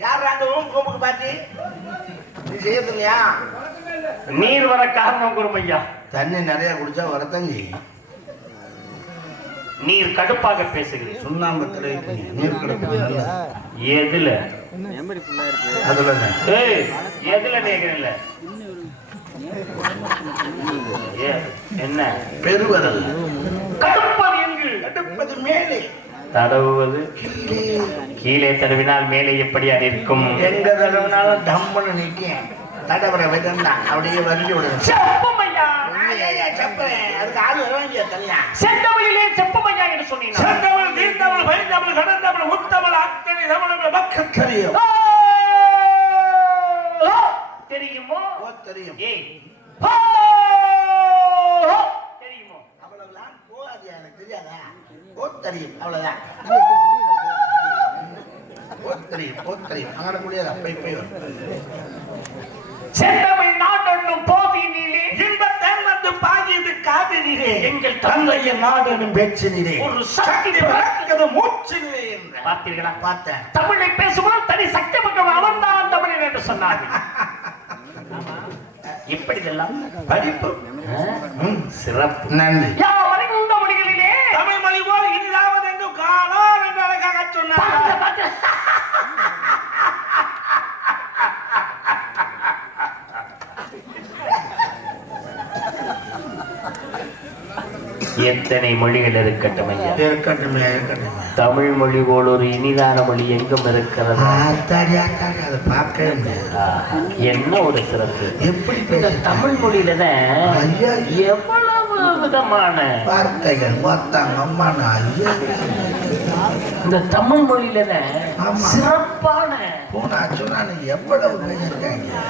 யார் அந்த ஊம் கூம்புக்கு பாத்தி நீ நீர் வர காரணம் குருமையா தண்ணி நிறைய குடிச்சா வரத்தான் செய்யும் நீர் கடுப்பாக பேசுகிறேன். சுண்ணாம்பத்தில் நீர் கிடப்பது நல்லது எதுல? அதுல ஏய் எதுல நேக்கிறல்ல என்ன? பெருவரல் கடுப்பது எங்கு? அடுப்பது மேலே. தடவுவது கீழே தடவினால் மேலே எப்படி அது இருக்கும்? எங்க தடவைனாலும் டம்முன்னு நீட்டியேன் தடவரை விதந்தா அப்படியே வரிஞ்சு விடுங்க செந்தமிழிலே செப்பமையா என்று சொன்னீங்க. செந்தமிழ் தீர்த்தமிழ் பைந்தமிழ் கடந்தமிழ் முத்தமிழ் அத்தனை தமிழ் மக்கள் தெரியும்? தெரியுமோ தெரியும். ஏய் தெரியுமோ அவ்வளவுதான் போகாது எனக்கு தெரியாதா ஓ தெரியும் அவ்வளவுதான். தெரியும் அங்கே முடியாது அப்ப இப்ப செந்தமிழ் நாடென்னும் போதினிலே இன்பத்தேன் வந்து பாகியது காதினிலே எங்கள் தந்தைய நாடனும் பேச்சினிலே ஒரு சக்தி பிறக்கிறது மூச்சினிலே என்ற. பார்த்தீர்களா? பார்த்தேன். தமிழை பேசும்போது தனி சக்தி பக்கம் அவன் தான் தமிழன் என்று சொன்னார்கள். இப்படி இதெல்லாம்? படிப்பு. ம், சிறப்பு. நன்றி. தமிழ் மொழி போல் இனிதாவது என்று காலம் என்று அழகாக சொன்னார் எத்தனை மொழிகள் இருக்கட்டும் ஐயா? இருக்கட்டுமே தமிழ் மொழி போல் ஒரு இனிதான மொழி எங்கும் இருக்கிறதா? அதை ஆஹா, என்ன ஒரு சிறப்பு? எப்படி இந்த? தமிழ் மொழியில தான் ஐயா. எவ்வளவு விதமான வார்த்தைகள் மொத்தம் அம்மான ஐயா. இந்த தமிழ் மொழியில. சிறப்பான. எவ்வளவு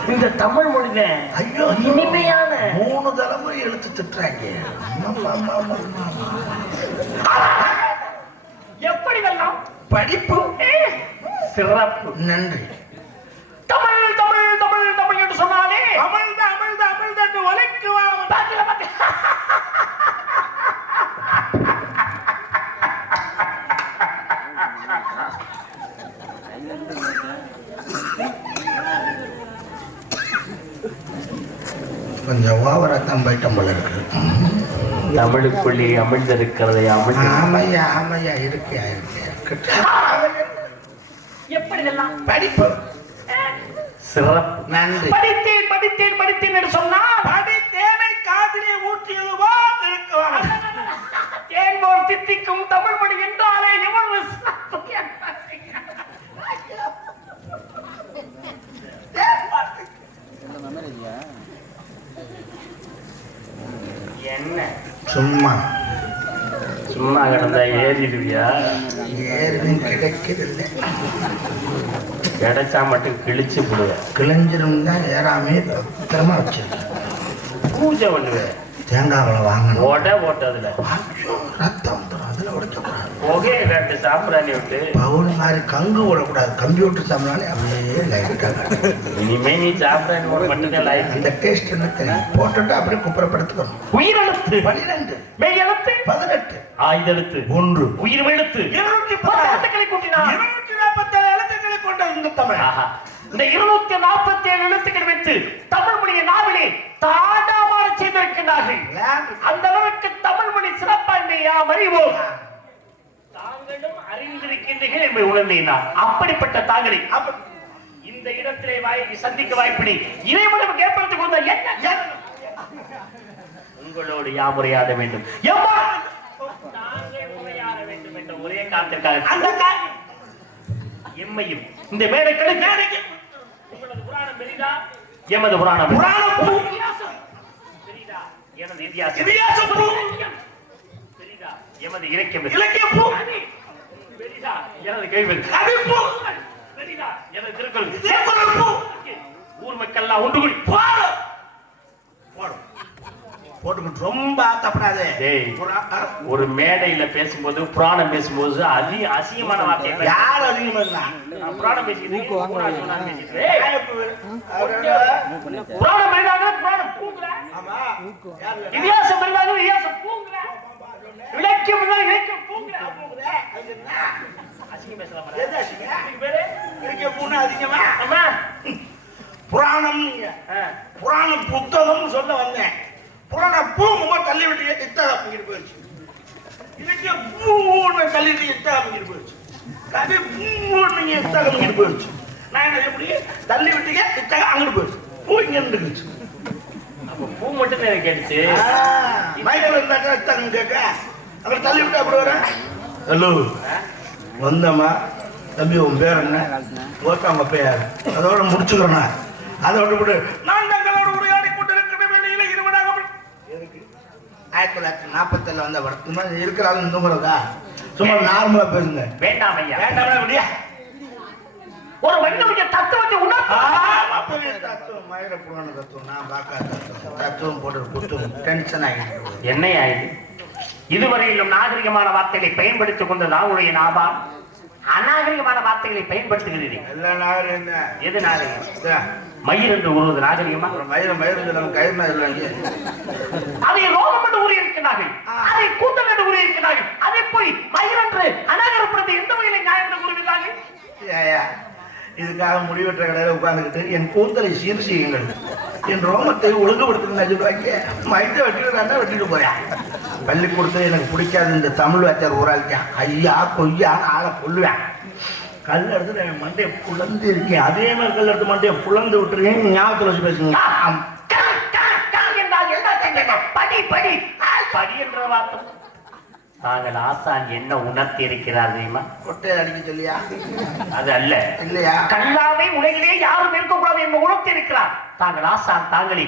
இந்த தமிழ் மொழியில ஐயோ இனிமையான. மூணு தலைமுறை எழுத்து திட்டுறாங்க. எப்படி வெல்லாம்? படிப்பு. சிறப்பு. நன்றி தமிழ் தமிழ் தமிழ் தமிழ் என்று சொன்னாலே அமிழ்ந்த அமிழ்ந்த அமிழ்ந்த என்று ஒலைக்குவான் பாத்துல பாத்து. கொஞ்சம் ஓவரா தான் போயிட்டம் போல இருக்கு. தமிழுக்குள்ளே அமிழ்ந்திருக்கிறதை அமிழ்ந்து ஆமையா ஆமையா இருக்கியா இருக்கியா? எப்படி படிப்பு. சிறப்பு. நன்றி. படித்தேன் படித்தேன் படித்தேன் என்று சொன்னால் படித்தேனை காதிலே ஊற்றியது போல் இருக்குவான் தேன்போர் தித்திக்கும் தமிழ் மொழி என்றாலே எவ்வளவு சிறப்பு என்ன சும்மா. சும்மா கிடந்தா ஏறிடுவியா? ஏறும் கிடைக்கிறதில்லை கிடைச்சா மட்டும் கிழிச்சு போடுவேன் கிழிஞ்சிரும் தான் ஏறாமே பத்திரமா வச்சிருக்கேன். பூஜை பண்ணுவேன் தேங்காய் வாங்கணும். ஓட ஓட்டதுல ரத்தம். உடைக்கக்கூடாது புகை ரெண்டு சாப்பிடானி விட்டு. பவுல் மாதிரி கங்கு விடக்கூடாது கம்ப்யூட்டர் சாப்பிடாலே அப்படியே லைட்டாக இனிமே நீ சாப்பிடானி மட்டும்தான் லைஃப் அந்த டேஸ்ட் என்ன தெரியும்? போட்டுட்டு அப்படியே குப்புறப்படுத்திக்கணும். உயிரெழுத்து. பன்னிரெண்டு. மெய் எழுத்து பதினெட்டு. ஆயுதெழுத்து. ஒன்று. உயிர் எழுத்து இருநூற்றி பத்து எழுத்துக்களை கூட்டினார் இருநூற்றி நாற்பத்தேழு எழுத்துக்களை கொண்ட இந்த தமிழ். இந்த இருநூத்தி நாற்பத்தி ஏழு எழுத்துக்கள் வைத்து தமிழ் மொழியை நாவிலே தாண்டாமாற செய்திருக்கிறார்கள் அந்த அளவுக்கு தமிழ் மொழி சிறப்பா என்று யாம் அறிவோம் தாங்களும் அறிந்திருக்கின்றீர்கள் என்பதை உணர்ந்தேன் நான். அப்படிப்பட்ட தாங்களை. இந்த இடத்திலே வாய் சந்திக்க வாய்ப்பினை இறைவனும் ஏற்படுத்திக் கொண்ட என்ன? உங்களோடு யாம் உரையாட வேண்டும். எம்மா? தாங்கள் உரையாட வேண்டும் என்ற ஒரே காத்திருக்காங்க அந்த காரியம். எம்மையும் இந்த புராணம் பெரிதா எமது புராணம். புராணம் எனது இதிகாசம். இதிகாசம் எமது இலக்கியம். இலக்கிய பூ. பெரிதா எனது பெரிதா எனது திருக்குறள். ஊர் ஒன்று கூடி. போடும் போடும் போட்டுக்கிட்டு ரொம்ப ஆத்தப்படாதே. ஒரு மேடையில பேசும்போது புராணம் பேசும்போது அதி அசிங்கமான வார்த்தை யார் அதிகமா புராணம் பேசிட்டு புராணம் பெரிதாக புராணம் பூங்குற? இதிகாசம் பெரிதாக இதிகாசம் பூங்குற. இலக்கியம் பூங்குற? அசிங்கம் பேசலாமா அதிகமா? புராணம். புராண புத்தகம்னு சொல்ல வந்தேன். புராண பூங்குமா தள்ளி விட்டு இத்தகம் அப்படிங்கிட்டு போயிடுச்சு. இதுக்கு பூன்னு தள்ளிட்டு இத்தகம் அப்படிங்கிட்டு போயிடுச்சு. கதை பூன்னு இத்தகம் அப்படிங்கிட்டு போயிடுச்சு. நான் என்ன எப்படி தள்ளி விட்டீங்க இத்தகம் அங்கிட்டு போயிடுச்சு. பூ இங்க அப்ப பூ மட்டும் எனக்கு கேட்டுச்சு? மைக்கில் இருந்தாக்கா இத்தகம் கேட்க. அப்புறம் தள்ளி விட்டு அப்படி வரேன் ஹலோ வந்தம்மா தம்பி உன் பேர் என்ன? பேர். அதோட முடிச்சுக்கிறேண்ணா அதோட விட்டு நான் தங்களோட உரையாடி கொண்டு இருக்கிற வேலையில இருவனாக எதுக்கு ஆயிரத்தி தொள்ளாயிரத்தி நாற்பத்தேழுல வந்த படம். இந்த மாதிரி தூங்குறதா சும்மா நார்மலா பேசுங்க. வேண்டாம் ஐயா. வேண்டாம் விடியா. ஒரு மனிதனுடைய தத்துவத்தை மயிர புராண தத்துவம். நான் பார்க்காத தத்துவம். போட்டு குத்தும் டென்ஷன் ஆகிட்டு என்னையா இது? இதுவரையிலும் நாகரிகமான வார்த்தைகளை பயன்படுத்திக் கொண்ட நாவுடைய நாபா அநாகரிகமான வார்த்தைகளை பயன்படுத்துகிறீர்கள். எல்லா நாகரிகம் தான். எது நாகரிகம். மயிர் என்று கூறுவது நாகரிகமா? மயிர மயிர கயிறு அதை ரோகம் என்று கூறி இருக்கிறார்கள் அதை கூட்டம் என்று இருக்கிறார்கள் அதை போய் மயிர் என்று அநாகரப்படுத்தி எந்த வகையில நியாயம் என்று கூறுகிறார்கள்? இதுக்காக முடிவெற்ற கடையில் உட்கார்ந்துக்கிட்டு என் கூந்தலை சீர் செய்யுங்கள். என் ரோமத்தை ஒழுங்குபடுத்துங்க சொல்லுவாங்க மயிட்ட வெட்டிட்டு வெட்டிட்டு போயா பள்ளிக்கூடத்தில் எனக்கு பிடிக்காத இந்த தமிழ் வாத்தியார் ஊராளிக்கான் ஐயா கொய்யா ஆளை கொல்லுவேன். கல் எடுத்து நான் மண்டையை புலந்து இருக்கேன் அதே மாதிரி கல் எடுத்து மண்டையை புலந்து விட்டுருக்கேன் ஞாபகத்தில் வச்சு பேசுங்க? படி படி. படி என்ற வார்த்தை. தாங்கள் ஆசான் என்ன உணர்த்தி இருக்கிறார் தெரியுமா? கொட்டையை அடிக்க சொல்லியா? அது அல்ல. இல்லையா? கல்லாவை உலகிலே யாரும் இருக்கக்கூடாது என்று உணர்த்தி இருக்கிறார். தாங்கள் ஆசான் தாங்களே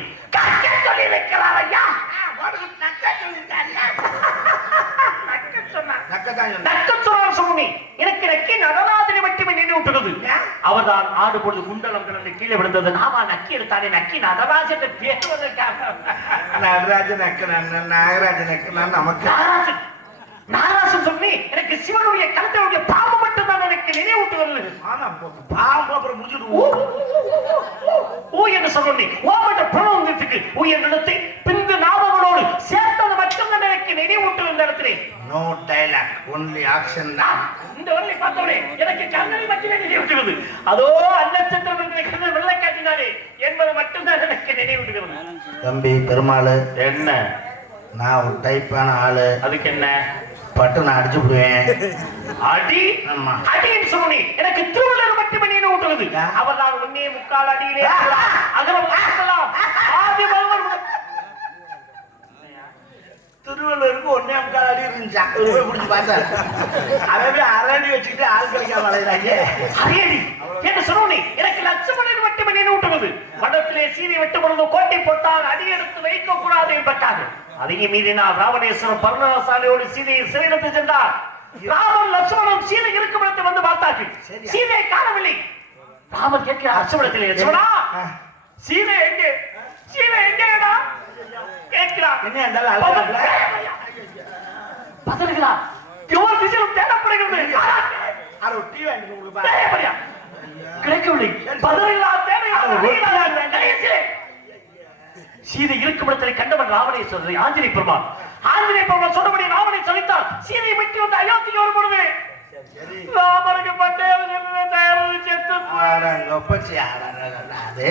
சொல்லி இருக்கிறார் ஐயா. சுவாமி. எனக்கு நக்கி நடராஜனை மட்டுமே நினைவூட்டுகிறது அவர்தான் ஆடு பொழுது குண்டலம் கிடந்து கீழே விழுந்தது. நாமா நக்கி எடுத்தானே? நக்கி நடராஜன் பேசுவதற்காக. நடராஜன் நாகராஜன் நமக்கு. சொல்லி எனக்கு சிவனுடைய கருத்தனுடைய பாவம் மட்டும்தான் எனக்கு நினைவூட்டுகிறது பாவம் ஊ, என்று சொல்லி பிரணவத்துக்கு ஊ என்னிடத்தை பிந்து நாமங்களோடு சேர்த்தது மட்டும்தான் எனக்கு நினைவூட்டு இந்த நோ டைலாக் ஒன்லி ஆக்ஷன் தான் இந்த வரலை பார்த்தவனே எனக்கு கண்ணனை மட்டுமே நினைவூட்டுகிறது அதோ அன்னச்சத்திரம் வெள்ளை காட்டினாரே என்பது மட்டும்தான் எனக்கு நினைவூட்டுகிறது தம்பி பெருமாள் என்ன நான் ஒரு டைப்பான ஆளு அதுக்கு என்ன பட்டு நான் அடிச்சு விடுவேன். அடி? ஆமா. அடின்னு சொல்லி எனக்கு திருவள்ளுவர் மட்டுமே நினைவூட்டுகிறது அவர் நான் உன்னே முக்கால் அடியிலே அகரம் உயர்த்தலாம். ஆதி பகவன். முதல் திருவள்ளூருக்கு ஒன்னே முக்கால் அடி இருந்துச்சா? ஒரு போய் பிடிச்சி பார்த்தாரு அவன் போய் அரை அடி வச்சுக்கிட்டு ஆள் கிடைக்காம வளையிறாங்க அரியடி? என்று சொன்னோனே எனக்கு லட்சுமணன் மட்டுமே நினைவூட்டுவது மடத்திலே சீதை வெட்டு பொழுது கோட்டை போட்டால் அடி எடுத்து வைக்க கூடாது என்பட்டாங்க அதையும் மீறினால் ராவணேஸ்வரம் பர்ணசாலையோடு சீதையை சிறையிடத்து சென்றார் ராமன் லட்சுமணன் சீதை இருக்கும் இடத்தை வந்து பார்த்தார்கள்? சீதையை காணவில்லை. ராமன் கேட்கிறார் லட்சுமணத்திலே லட்சுமணா. சீதை எங்கே? சீதை எங்கேடா? கேட்கிறார் என்ன அழுகிறாப்ல? பதறுகிறார் எவ்வளவு திசையிலும் தேடப்படுகிறது? கிடைக்கவில்லை. பதறுகிறார் தேடுகிறார், சீதை இருக்கும் இடத்திலே கண்டவன் ராவணேஸ்வரரை ஆஞ்சநேய பெருமான். ஆஞ்சநேய பெருமான் சொன்னபடி ராவணை சலித்தார் சீதை விட்டு வந்து அயோத்திக்கு வரும் பொழுது சரி. ராமனுக்கு பட்டயம் தயாரித்து செத்து போய்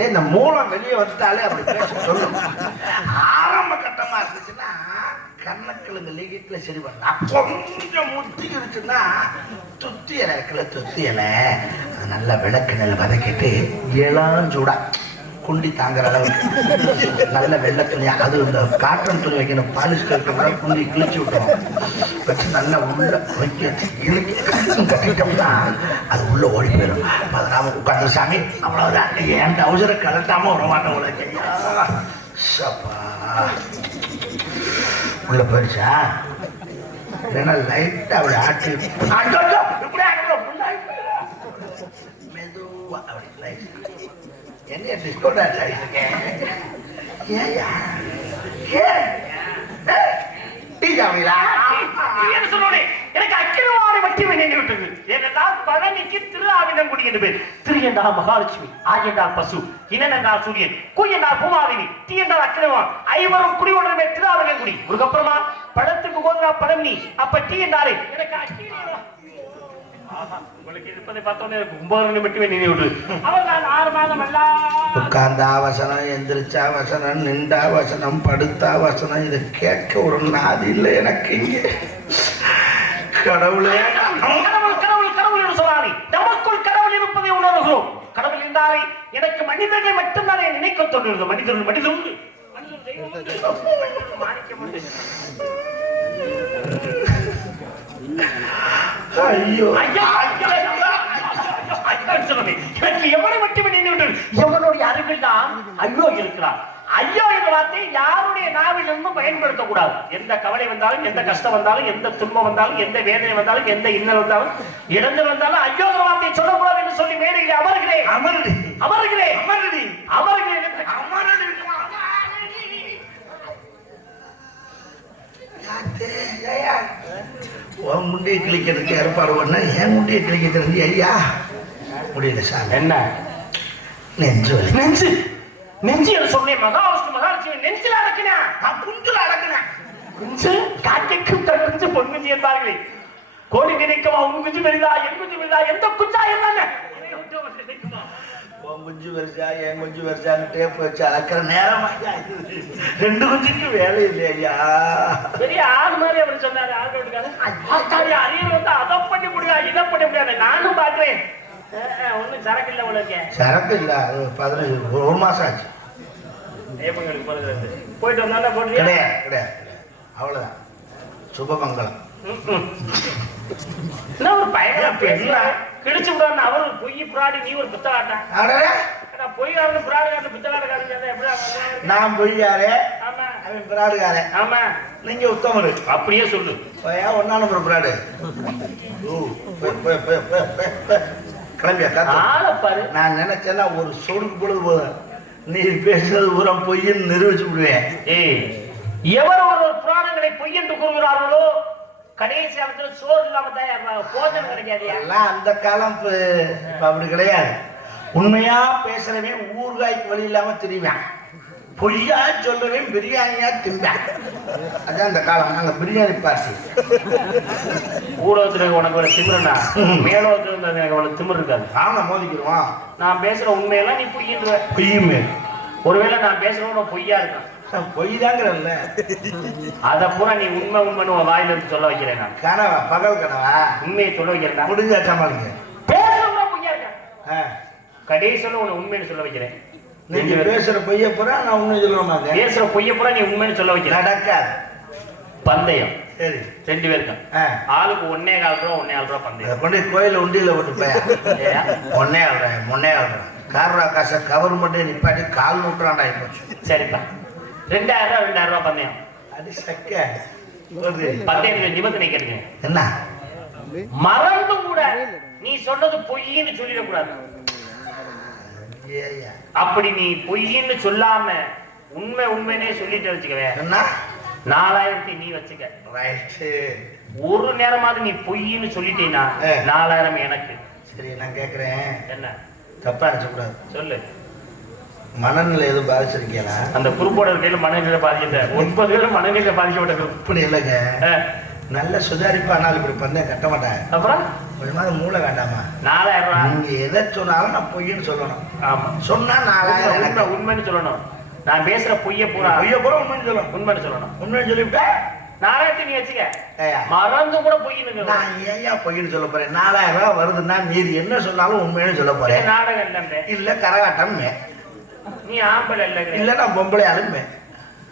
இந்த மூலம் வெளியே வந்துட்டாலே அப்படி பேச சொல்லும். ஆரம்ப கட்டமா இருந்துச்சுன்னா கண்ணக்கிழங்கு லீகிட்டுல சரி பண்ணலாம் கொஞ்சம் முத்தி இருக்குன்னா துத்தி இலை இருக்குல்ல துத்தி இலை அது நல்லா விளக்கெண்ணெயில் வதக்கிட்டு இளஞ்சூடா குண்டி தாங்குற அளவுக்கு. நல்ல வெள்ளை துணி அது இந்த காட்டன் துணி வைக்கணும் பாலிஷ் கட்டுற குண்டி கிழிச்சு விட்டோம் வச்சு நல்லா உள்ள வைக்க இழுக்கி கட்டிட்டோம்னா அது உள்ள ஓடி போயிடும். பதினாம உட்காந்து சாமி அவ்வளவுதான். என் டவுசரை கலட்டாம வர மாட்டேன் சப்பா. உள்ள போயிடுச்சா? இல்லைன்னா லைட்டா அப்படி ஆட்டி அடடா, இப்படி ஆட்டுறோம், இப்படி ஆட்டுறோம். மெதுவா அப்படி லைட் என்ன டிஸ்கோ டான்ஸ் ஆடிருக்கேன் ஏயா ஏன் டீ சாமிலா என்ன சொன்னோனே, எனக்கு அக்கிரவாரை மட்டுமே நினைவிட்டது ஏனென்றால் பழனிக்கு திரு ஆவினங்குடி என்று பேர். திரு என்றால் மகாலட்சுமி ஆ என்றால் பசு இனன் என்றால் சூரியன் என்றால் பூமாதேவி டி என்றால் அக்கிரவா ஐவரும் குடிவொன்றுமே திரு ஆவினங்குடி முருகப்பெருமா பழத்துக்கு கோதுரா பழம் நீ அப்ப டீ என்றாலே எனக்கு அக்கிரவா உட்கார்ந்தா வசனம் எந்திரிச்சா வசனம் நின்றா வசனம் படுத்தா வசனம் இதை கேட்க ஒரு நாதி இல்லை எனக்கு இங்கே. கடவுளே. கடவுள் கடவுள் கடவுள் என்று சொன்னாரே நமக்குள் கடவுள் இருப்பதை உணர்கிறோம். கடவுள் என்றாலே எனக்கு மனிதர்கள் மட்டும்தானே நினைக்க தோன்றுகிறது. மனிதர்கள் மனிதன் மாணிக்கம். ஐயோ. ஐயா, எவனை மட்டுமே நினைவுகள் எவனுடைய அருகில் தான் ஐயோ இருக்கிறான்? ஐயோ என்ற வார்த்தை யாருடைய நாவிலிருந்தும் பயன்படுத்தக்கூடாது. எந்த கவலை வந்தாலும் எந்த கஷ்டம் வந்தாலும் எந்த துன்பம் வந்தாலும் எந்த வேதனை வந்தாலும் எந்த இன்னல் வந்தாலும் இடங்கள் வந்தாலும் ஐயோ என்ற வார்த்தையை சொல்லக்கூடாது என்று சொல்லி மேடையில் அமர்கிறேன் அமரடி அமர்கிறேன் அமரடி அமர்கிறேன் அமரடி. யாத்தே, ஏய்யா. உன் முண்டியை கிழிக்கிறதுக்கு ஏற்பாடு பண்ண என் முண்டியை கிழிக்கிறது ஐயா முடியல சாமி. என்ன? நெஞ்சு வலி. நெஞ்சு? நெஞ்சு என்று சொன்னேன் மகாவிஷ்ணு மகாலட்சுமி நெஞ்சில் அடக்கினா. நான் புஞ்சுல அடக்குனேன் குஞ்சு காக்கைக்கும் தன் குஞ்சு பொன் குஞ்சு என்பார்களே. கோழி நினைக்கவா உன் குஞ்சு பெரிதா என் குஞ்சு பெரிதா எந்த குஞ்சா இருந்தாங்க உன் குஞ்சு வரிசா என் குஞ்சு வரிசான்னு டேப் வச்சு அளக்கிற நேரம் ரெண்டு குஞ்சுக்கு வேலை இல்லையா? பெரிய ஆள் மாதிரி அவர் சொன்னாரு ஆள் வீட்டுக்காரர் அரியர் வந்து அதை பண்ணி முடியாது இதை பண்ணி முடியாது. நானும் பாக்குறேன் ஒண்ணும் சரக்கு இல்ல உனக்கு. சரக்கு இல்ல அது பதினஞ்சு ஒரு மாசம் ஆச்சு. போயிட்டு வந்தாலும் கிடையாது கிடையாது அவ்வளவுதான். சுபமங்கலம். என்ன ஒரு பயங்கர பேசல கிழிச்சு விடான்னு அவர் ஒரு பொய் பிராடி நீ ஒரு புத்தகாட்டா அடடே, நான் பொய்யாரன் பிராடுகாரன் புத்தகாட்டக்காரன் நான் பொய்யாரே. ஆமா. அவன் பிராடுகாரன் ஆமா. நீங்க உத்தமரு. அப்படியே சொல்லு. ஏன் ஒன்னா நம்பர் பிராடு. கிளம்பியா பாரு. நான் நினைச்சேன்னா ஒரு சொடுக்கு பொழுது போதும் நீ பேசுறது பூரா பொய்ன்னு நிரூபிச்சு விடுவேன். ஏய் எவர் ஒருவர் புராணங்களை பொய் என்று கூறுகிறார்களோ கடைசி காலத்துல சோறு இல்லாம தான் போஜனம் கிடைக்காதியா எல்லாம் அந்த காலம் இப்ப இப்ப அப்படி கிடையாது. உண்மையா பேசுறவன் ஊறுகாய்க்கு வழி இல்லாம திரிவான். பொய்யா சொல்றவன் பிரியாணியா திம்பான். அதான் அந்த காலம். நாங்க பிரியாணி பார்ட்டி ஊடகத்துல உனக்கு ஒரு திமிரனா மேலோகத்துல இருந்தா எனக்கு அவ்வளவு திமிர் இருக்காது. ஆமா மோதிக்கிறோம் நான் பேசுற உண்மையெல்லாம் நீ பொய்யின்ற பொய்யுமே. ஒருவேளை நான் பேசுறவன பொய்யா இருக்கான். பொய் தாங்கிறல்ல அத பூரா நீ உண்மை உண்மைன்னு உன் வாயில இருந்து சொல்ல வைக்கிறேன் நான். கனவா பகல் கனவா? உண்மையை சொல்ல வைக்கிறேன் முடிஞ்சா சமாளிங்க. பொய்யா. கடைசியில உன்னை உண்மைன்னு சொல்ல வைக்கிறேன். நீங்க பேசுற பொய்ய பூரா நான் உண்மை சொல்ல மாட்டேன் பேசுற பொய்ய பூரா நீ உண்மைன்னு சொல்ல வைக்கிறேன். நடக்காது. பந்தயம். சரி. ரெண்டு பேருக்கும். ஆளுக்கு ஒன்னே கால் ரூபா ஒன்னே கால் ரூபா பந்தயம். கொண்டு கோயில உண்டியில விட்டு போயா? ஒன்னே ஆள்றேன் முன்னே ஆள்றேன் கார்ரா காசை கவர் மட்டும் நிப்பாட்டி கால் நூற்றாண்டா போச்சு. சரிப்பா. ரெண்டாயிரம் ரூபா ரெண்டாயிரம் ரூபா பந்தயம் அது சக்க. பந்தயத்துல நிபந்தனை கேளுங்க என்ன? மறந்து கூட நீ சொன்னது பொய்ன்னு சொல்லிடக்கூடாது. அப்படி நீ பொய்ன்னு சொல்லாம உண்மை உண்மைனே சொல்லிட்டு வச்சுக்கவே. என்ன? நாலாயிரத்தி நீ வச்சுக்க. ஒரு நேரமாவது நீ பொய்ன்னு சொல்லிட்டீன்னா ஏ. நாலாயிரம் எனக்கு. சரி நான் கேட்குறேன் என்ன? தப்பா நினச்சக்கூடாது. சொல்லு. மனநிலை எதுவும் பாதிச்சிருக்கீங்களா? அந்த குறும்போட இருக்கையில மனநிலை பாதிக்கல. ஒன்பது பேரும் மனநிலை பாதிக்கப்பட்ட இப்படி இல்லைங்க. நல்ல சுதாரிப்பா ஆனால் இப்படி பந்தயம் கட்ட மாட்டாங்க அப்புறம்? கொஞ்சமாவது மூளை வேண்டாமா? நாலாயிரம் ரூபா. நீங்க எதை சொன்னாலும் நான் பொய்ன்னு சொல்லணும். ஆமா. சொன்னா நாலாயிரம் உண்மை. உண்மைன்னு சொல்லணும். நான் பேசுற பொய்ய பூரா பொய்ய கூட உண்மைன்னு சொல்லணும். உண்மைன்னு சொல்லணும். உண்மைன்னு சொல்லிவிட்டேன் நாலாயிரத்தி நீ வச்சுக்க. மறந்து கூட பொய்ன்னு நான் ஏயா பொய்ன்னு சொல்ல போறேன்? நாலாயிரம் ரூபாய் வருதுன்னா நீர் என்ன சொன்னாலும் உண்மைன்னு சொல்ல போறேன். நாடகம் இல்ல கரகாட்டம் நீ ஆம்பளை இல்ல இல்ல நான் பொம்பளை அலுமே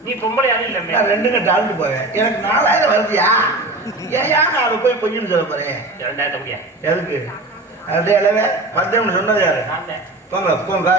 நீ பொம்பளை இல்ல நான் ரெண்டுங்க டால்ட்டு போவேன். எனக்கு நாலாயிரம் வருதியா? ஏயா நான் அதை போய் பொய்ன்னு சொல்ல போறேன். எதுக்கு? அதே அளவே பத்தேன்னு சொன்னது யாரு. போங்க போங்க.